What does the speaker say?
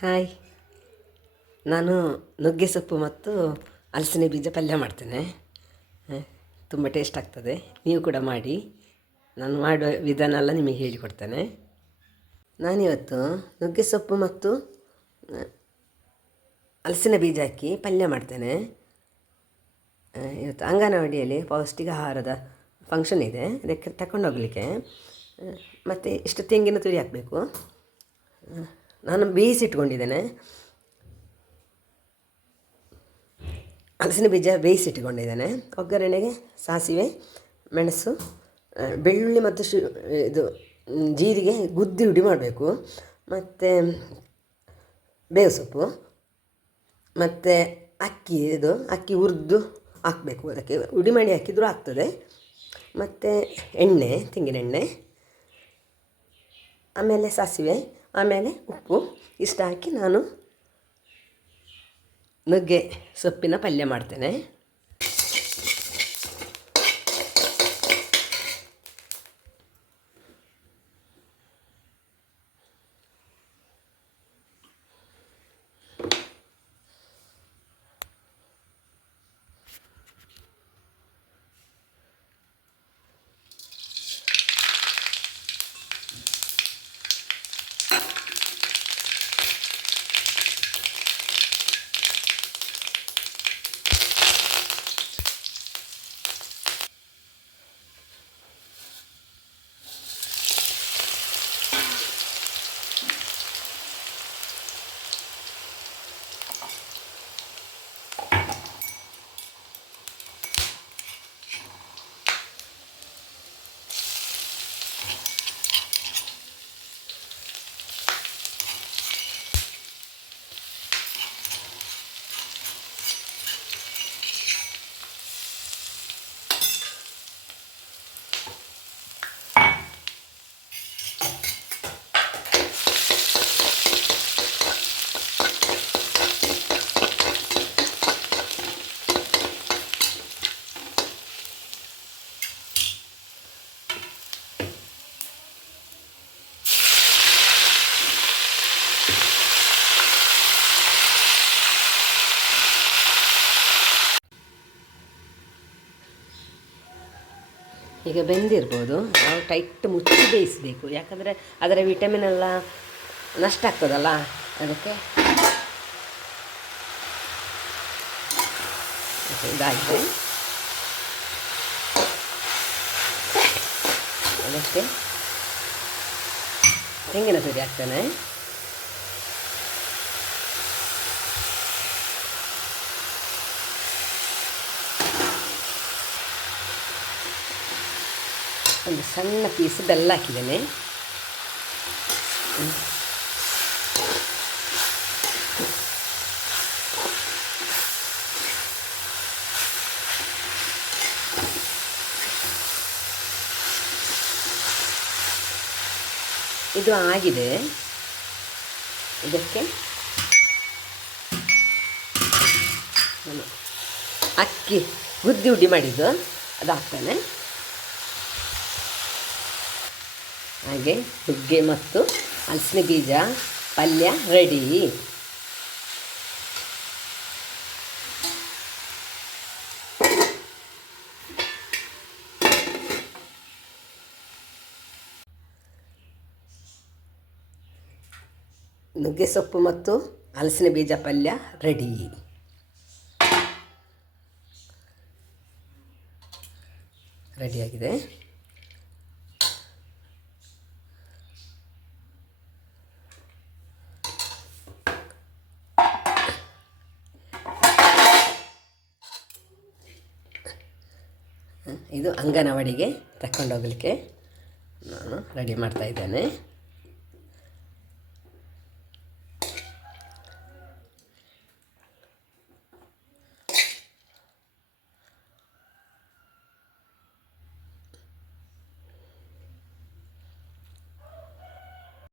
Hi, ನಾನು ನುಗ್ಗೆ ಸೊಪ್ಪು ಮತ್ತು ಹಲಸಿನ ಬೀಜ ಪಲ್ಯ ಮಾಡ್ತೇನೆ. ತುಂಬ ಟೇಸ್ಟ್ ಆಗ್ತದೆ. ನೀವು ಕೂಡ ಮಾಡಿ. ನಾನು ಮಾಡುವ ವಿಧಾನ ಎಲ್ಲ ನಿಮಗೆ ಹೇಳಿಕೊಡ್ತೇನೆ. ನಾನಿವತ್ತು ನುಗ್ಗೆ ಸೊಪ್ಪು ಮತ್ತು ಹಲಸಿನ ಬೀಜ ಹಾಕಿ ಪಲ್ಯ ಮಾಡ್ತೇನೆ. ಇವತ್ತು ಅಂಗನವಾಡಿಯಲ್ಲಿ ಪೌಷ್ಟಿಕ ಆಹಾರದ ಫಂಕ್ಷನ್ ಇದೆ, ಅದಕ್ಕೆ ತಗೊಂಡೋಗ್ಲಿಕ್ಕೆ. ಮತ್ತು ಇಷ್ಟು ತೆಂಗಿನ ತುರಿ ಹಾಕಬೇಕು. ನಾನು ಬೇಯಿಸಿಟ್ಕೊಂಡಿದ್ದೇನೆ. ಹಲಸಿನ ಬೀಜ ಬೇಯಿಸಿಟ್ಕೊಂಡಿದ್ದೇನೆ. ಒಗ್ಗರಣೆಗೆ ಸಾಸಿವೆ, ಮೆಣಸು, ಬೆಳ್ಳುಳ್ಳಿ ಮತ್ತು ಇದು ಜೀರಿಗೆ ಗುದ್ದಿ ಹುಡಿ ಮಾಡಬೇಕು. ಮತ್ತು ಬೇವು ಸೊಪ್ಪು ಮತ್ತು ಅಕ್ಕಿ ಹುರಿದು ಹಾಕಬೇಕು. ಅದಕ್ಕೆ ಹುಡಿ ಮಾಡಿ ಹಾಕಿದರೂ ಆಗ್ತದೆ. ಮತ್ತು ಎಣ್ಣೆ, ತೆಂಗಿನೆಣ್ಣೆ, ಆಮೇಲೆ ಸಾಸಿವೆ, ಆಮೇಲೆ ಉಪ್ಪು ಇಷ್ಟು ಹಾಕಿ ನಾನು ನುಗ್ಗೆ ಸೊಪ್ಪಿನ ಪಲ್ಯ ಮಾಡ್ತೇನೆ. ಈಗ ಬೆಂದಿರ್ಬೋದು. ನಾವು ಟೈಟ್ ಮುಚ್ಚಿ ಬೇಯಿಸಬೇಕು, ಯಾಕಂದರೆ ಅದರ ವಿಟಮಿನ್ ಎಲ್ಲ ನಷ್ಟ ಆಗ್ತದಲ್ಲ, ಅದಕ್ಕೆ. ಇದಾಗಿದೆ. ಅದಕ್ಕೆ ತೆಂಗಿನ ತುರಿ ಹಾಕ್ತೇನೆ. ಒಂದು ಸಣ್ಣ ಪೀಸ್ ಬೆಲ್ಲ ಹಾಕಿದ್ದೇನೆ. ಇದು ಆಗಿದೆ. ಇದಕ್ಕೆ ನಾನು ಅಕ್ಕಿ ಗುದ್ದಿ ಹುಡಿ ಮಾಡಿದ್ದು ಅದು ಹಾಕ್ತೇನೆ. ಹಾಗೆ ನುಗ್ಗೆ ಮತ್ತು ಹಲಸಿನ ಬೀಜ ಪಲ್ಯ ರೆಡಿ. ನುಗ್ಗೆ ಸೊಪ್ಪು ಮತ್ತು ಹಲಸಿನ ಬೀಜ ಪಲ್ಯ ರೆಡಿ. ರೆಡಿಯಾಗಿದೆ. ಇದು ಅಂಗನವಾಡಿಗೆ ತಗೊಂಡೋಗ್ಲಿಕ್ಕೆ ನಾನು ರೆಡಿ ಮಾಡ್ತಾಯಿದ್ದೇನೆ.